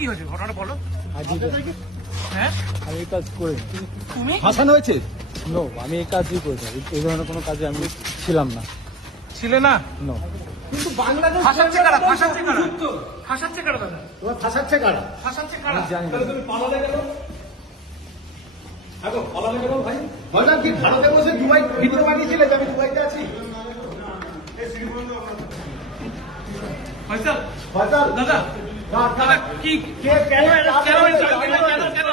কি হয়েছে ঘটনাটা বলো। হ্যাঁ আমি এই কাজ করি তুমি ফাঁসানো হয়েছে। নো, আমি এই কাজই করি না। এই ধরনের কোনো কাজে আমি ছিলাম না। ছিলে না? নো, কিন্তু বাংলাদেশ ফাঁসাচ্ছে কারা? ফাঁসাচ্ছে কারা? ফাঁসাচ্ছে কারা দাদা? তোমার ফাঁসাচ্ছে কারা? ফাঁসাচ্ছে কারা? আমি জানি না। তুমি পালালে কেন? আগো পালালে কেন ভাই? ভাইজান কি ভারতে বসে দুবাই ভিডিও বানিয়েছিলে যে আমি দুবাইতে আছি? ফয়সাল ভাইজান দাদা দাদা কি কে কেন কেন হয়েছিল? কেন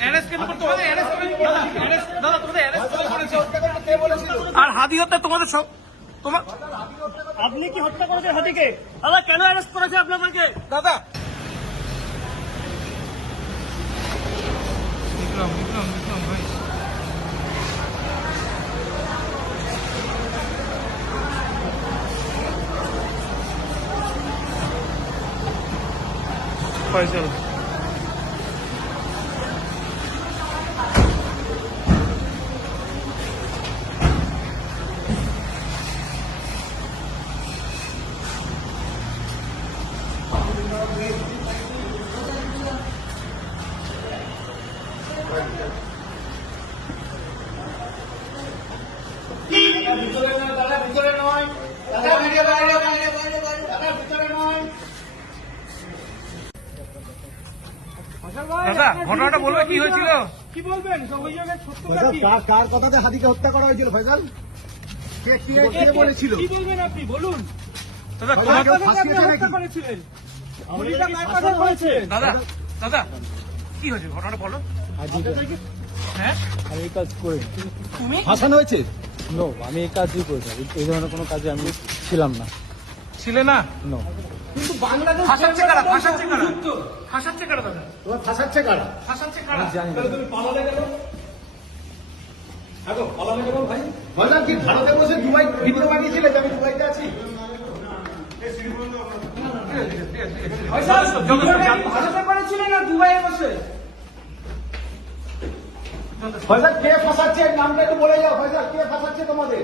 অ্যারেস্ট কেন করতে হবে? অ্যারেস্ট করে দাদা অ্যারেস্ট দাদা তোমাদের অ্যারেস্ট করে করেছে। কে বলেছিল? আর হাদি হত্যা তোমাদের সব তোমার আপনি কি হত্যা করেছেন হাতিকে? দাদা কেন অ্যারেস্ট করেছে আপনাদেরকে? দাদা বিক্রম বিক্রম বিক্রম ভাই ফয়সাল ভিতরে নয় দাদা ভিডিও বাইরে বাইরে বাইরে দাদা ভিতরে নয়। দাদা ঘটনাটা বলবে কি হয়েছিল? কি বলবেন অভিযোগের সত্যতা কি? কার কথাতে হাদিকে হত্যা করা হয়েছিল ফয়সাল? কে বলেছিল? কি বলবেন আপনি বলুন? দাদা দাদা, তোমার কেউ ফাঁসিয়েছে আপনি নাকি? হত্যা করেছিলেন? পুলিশটা কার কথা করেছেন? দাদা দাদা কি হয়েছে ঘটনাটা বলো। হ্যাঁ আমি এই কাজ করি তুমি ফাঁসানো হয়েছে। নো, আমি এই কাজই করি না। এই ধরনের কোনো কাজে আমি ছিলাম না। ছিলে না? নো, কিন্তু বাংলাদেশ ফাঁসাচ্ছে কারা? ফাঁসাচ্ছে কারা? ফাঁসাচ্ছে কারা দাদা? তোমার ফাঁসাচ্ছে কারা? ফাঁসাচ্ছে কারা? আমি জানি না। তুমি পালালে কেন? আগো পালালে কেন ভাই? ভাইজান কি ভারতে বসে দুবাই ভিডিও বানিয়েছিলে যে আমি দুবাইতে আছি? ভারতে করেছিলেন না দুবাইয়ে বসে? ভাইজান কে ফাঁসাচ্ছে নামটা একটু বলে যাও। ভাইজান কে ফাঁসাচ্ছে তোমাদের?